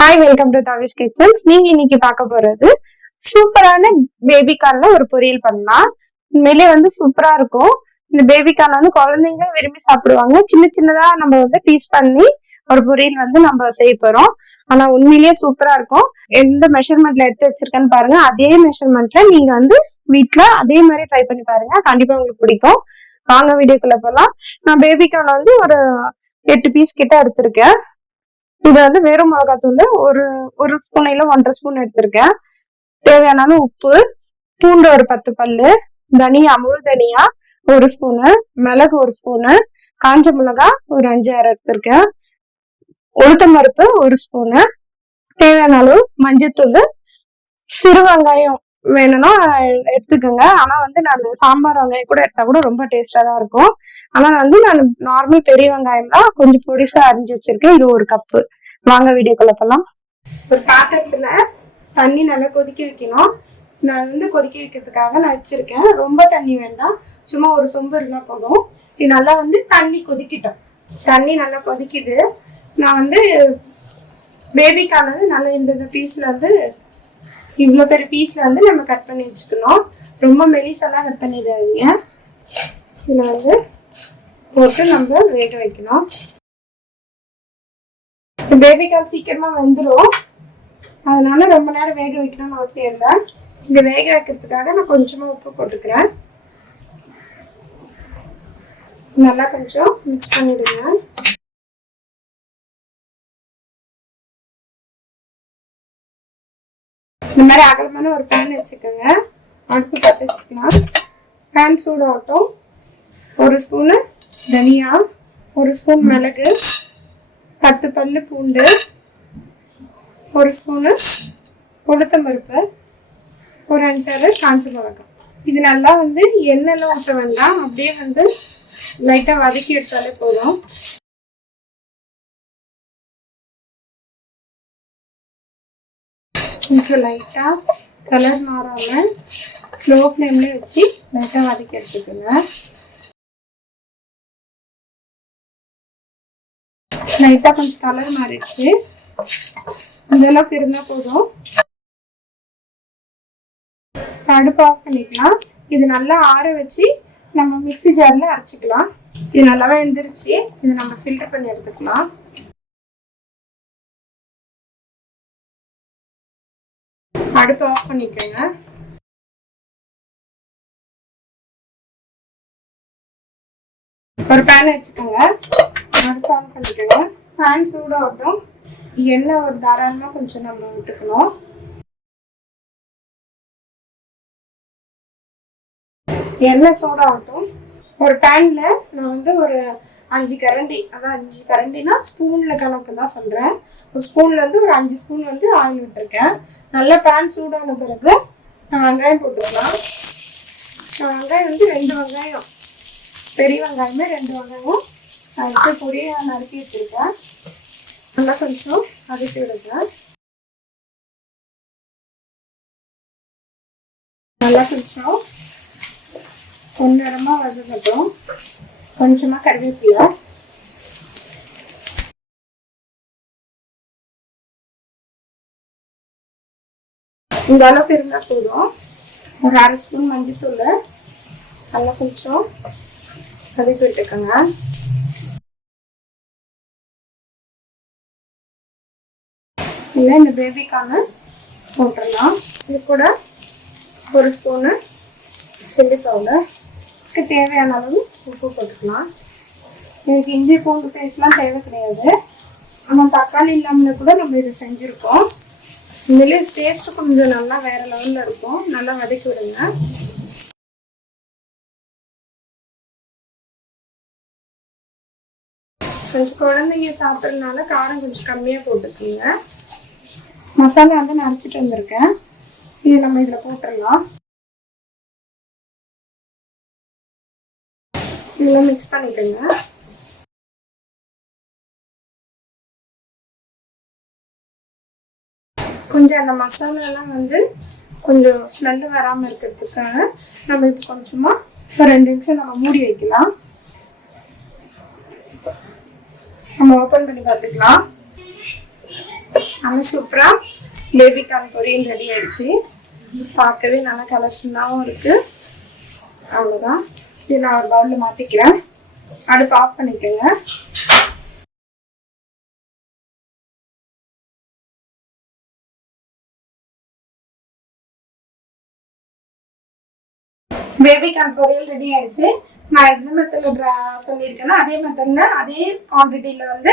Hi welcome to Tavish kitchens நீங்க இன்னைக்கு பார்க்க போறது சூப்பரான பேபி ஒரு பொரியல் பண்ணலாம். உண்மையிலேயே வந்து சூப்பரா இருக்கும். இந்த பேபி கார்ல வந்து குழந்தைங்க விரும்பி சாப்பிடுவாங்க. சின்ன சின்னதா நம்ம வந்து பீஸ் பண்ணி ஒரு பொரியல் வந்து நம்ம செய்ய போறோம். ஆனா உண்மையிலேயே சூப்பரா இருக்கும். எந்த மெஷர்மெண்ட்ல எடுத்து வச்சிருக்கேன்னு பாருங்க. அதே மெஷர்மெண்ட்ல நீங்க வந்து வீட்டுல அதே மாதிரி ட்ரை பண்ணி பாருங்க. கண்டிப்பா உங்களுக்கு பிடிக்கும். வாங்க வீடியோக்குள்ள போலாம். நான் பேபி கார்ன் வந்து ஒரு எட்டு பீஸ் கிட்ட எடுத்திருக்கேன். இது வந்து வெறும் மிளகாத்தூள் ஒரு ஒரு ஸ்பூன் ஒன்றரை ஸ்பூன் எடுத்திருக்கேன். தேவையான உப்பு பூண்டு ஒரு பத்து பல்லு தனியா முழு தனியா ஒரு ஸ்பூனு மிளகு ஒரு ஸ்பூனு காஞ்ச மிளகா ஒரு அஞ்சு ஆறு எடுத்திருக்கேன். உளுத்தம் பருப்பு ஒரு ஸ்பூனு தேவையான அளவு மஞ்சத்தூள் சிறு வெங்காயம் வேணும்னா எடுத்துக்கோங்க. ஆனால் வந்து நான் சாம்பார் வெங்காயம் கூட எடுத்தால் கூட ரொம்ப டேஸ்ட்டாக தான் இருக்கும். ஆனால் வந்து நான் நார்மல் பெரிய வெங்காயம் தான் கொஞ்சம் பொடிசா அரிஞ்சு வச்சிருக்கேன். இது ஒரு கப்பு வாங்க வீடியோக்குள்ள போலாம். ஒரு பாத்திரத்தில் தண்ணி நல்லா கொதிக்க வைக்கணும். நான் வந்து கொதிக்க வைக்கிறதுக்காக நான் வச்சிருக்கேன். ரொம்ப தண்ணி வேண்டாம். சும்மா ஒரு சொம்பு இருந்தால் போதும். இது நல்லா வந்து தண்ணி கொதிக்கிட்டோம். தண்ணி நல்லா கொதிக்குது. நான் வந்து பேபிக்கான வந்து நல்லா இந்த இந்த பீஸ்ல வந்து இவ்வளோ பெரிய பீஸில் வந்து நம்ம கட் பண்ணி வச்சுக்கணும். ரொம்ப மெலிசெல்லாம் கட் பண்ணிடாதீங்க. இதில் வந்து போட்டு நம்ம வேக வைக்கணும். பேபிக்கால் சீக்கிரமாக வெந்துடும் அதனால ரொம்ப நேரம் வேக வைக்கணும்னு அவசியம் இல்லை. இந்த வேக வைக்கிறதுக்காக நான் கொஞ்சமாக உப்பு போட்டுக்கிறேன். நல்லா கொஞ்சம் மிக்ஸ் பண்ணிவிடுங்க இந்த மாதிரி அகலமான ஒரு பேன் வச்சுக்கோங்க. அடுப்பு பற்ற வச்சுக்கலாம். பேன் சூடாகட்டும். ஒரு ஸ்பூனு தனியா ஒரு ஸ்பூன் மிளகு பத்து பல் பூண்டு ஒரு ஸ்பூனு உளுத்தம்பருப்பு ஒரு அஞ்சாறு காஞ்ச மிளகாய். இது நல்லா வந்து எண்ணெய்லாம் ஊற்ற வேண்டாம். அப்படியே வந்து லைட்டாக வதக்கி எடுத்தாலே போதும். கொஞ்சம் லைட்டாக கலர் மாறாமல் ஸ்லோ ஃப்ளேம்லேயே வச்சு லைட்டாக வதக்கி எடுத்துக்கோங்க. லைட்டாக கொஞ்சம் கலர் மாறிடுச்சு. இந்தளவுக்கு இருந்தால் போதும். கடுப்பு ஆஃப் பண்ணிக்கலாம். இது நல்லா ஆற வச்சு நம்ம மிக்சி ஜாரில் அரைச்சிக்கலாம். இது நல்லாவே எழுந்திரிச்சு இது நம்ம ஃபில்டர் பண்ணி எடுத்துக்கலாம். அடுத்து ஆஃப் பண்ணிக்கோங்க. ஒரு பேன் வச்சுக்கோங்க. அடுத்து ஆன் பண்ணிக்கோங்க. பேன் சூடாகட்டும். எண்ணெய் ஒரு தாராளமாக கொஞ்சம் நம்ம விட்டுக்கணும். எண்ணெய் சூடாகட்டும். ஒரு பேனில் நான் வந்து ஒரு அஞ்சு கரண்டி அதான் அஞ்சு கரண்டினா ஸ்பூனில் கணக்கு தான் சொல்கிறேன் ஒரு ஸ்பூனில் வந்து ஒரு அஞ்சு ஸ்பூன் வந்து ஆயில் விட்டுருக்கேன். நல்லா பேன் சூடான பிறகு வெங்காயம் போட்டுக்கலாம் வெங்காயம் வந்து ரெண்டு வெங்காயம். பெரிய வெங்காயமே ரெண்டு வெங்காயம் நான் பொரிய பொடியை நறுக்கி வச்சுருக்கேன். நல்லா கொஞ்சம் அரைச்சி விடுறேன். நல்லா கொஞ்சம் பொன்னிறமாக வதக்கட்டும் கொஞ்சமாக கருவேப்பிலை இந்த அளவுக்கு இருந்தால் போதும் ஒரு அரை ஸ்பூன் மஞ்சத்தூள் நல்லா கொஞ்சம் கதக்கி விட்டுக்கோங்க இல்லை இந்த பேபிக்கான போட்டுடலாம் இது கூட ஒரு ஸ்பூனு சில்லி பவுடருக்கு தேவையான அளவு உப்பு போட்டுக்கலாம். எனக்கு இஞ்சி பூண்டு பேஸ்ட்லாம் தேவை கிடையாது. ஆனால் தக்காளி இல்லாமல் கூட நம்ம இதை செஞ்சுருக்கோம். உண்மையிலே டேஸ்ட்டு கொஞ்சம் நல்லா வேற லெவலில் இருக்கும். நல்லா வதக்கி விடுங்க. கொஞ்சம் குழந்தைங்க சாப்பிட்றதுனால காரம் கொஞ்சம் கம்மியாக போட்டுக்கோங்க. மசாலா வந்து நான் அரைச்சிட்டு வந்திருக்கேன். இது நம்ம இதில் போட்டுடலாம். இதெல்லாம் மிக்ஸ் பண்ணிக்கோங்க. கொஞ்சம் அந்த மசாலாலாம் வந்து கொஞ்சம் ஸ்மெல்லு வராமல் இருக்கிறதுக்காக நம்ம இப்போ கொஞ்சமாக ஒரு ரெண்டு நிமிஷம் நம்ம மூடி வைக்கலாம். நம்ம ஓப்பன் பண்ணி பார்த்துக்கலாம். நல்லா சூப்பரா பேபி கார்ன் பொரியல் ரெடி ஆயிடுச்சு. பார்க்கவே நல்லா கலர்ஃபுல்லாகவும் இருக்கு. அவ்வளோதான் இது நான் ஒரு பவுலில் மாற்றிக்கிறேன் அடுப்பு ஆஃப் பண்ணிக்கோங்க. பேபி கார்ன் ரெடி ஆயிடுச்சு. நான் எக்ஸாம் மெத்தடில் சொல்லியிருக்கேன்னா அதே மெத்தடில் அதே குவான்டிட்டியில் வந்து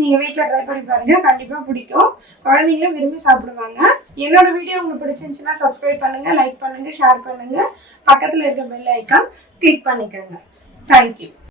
நீங்கள் வீட்டில் ட்ரை பண்ணி பாருங்கள் கண்டிப்பாக பிடிக்கும். குழந்தைங்களும் விரும்பி சாப்பிடுவாங்க. என்னோட வீடியோ உங்களுக்கு பிடிச்சிருந்துச்சுன்னா சப்ஸ்கிரைப் பண்ணுங்கள் லைக் பண்ணுங்கள் ஷேர் பண்ணுங்கள் பக்கத்தில் இருக்க பெல் ஐக்கான் கிளிக் பண்ணிக்கோங்க. Thank you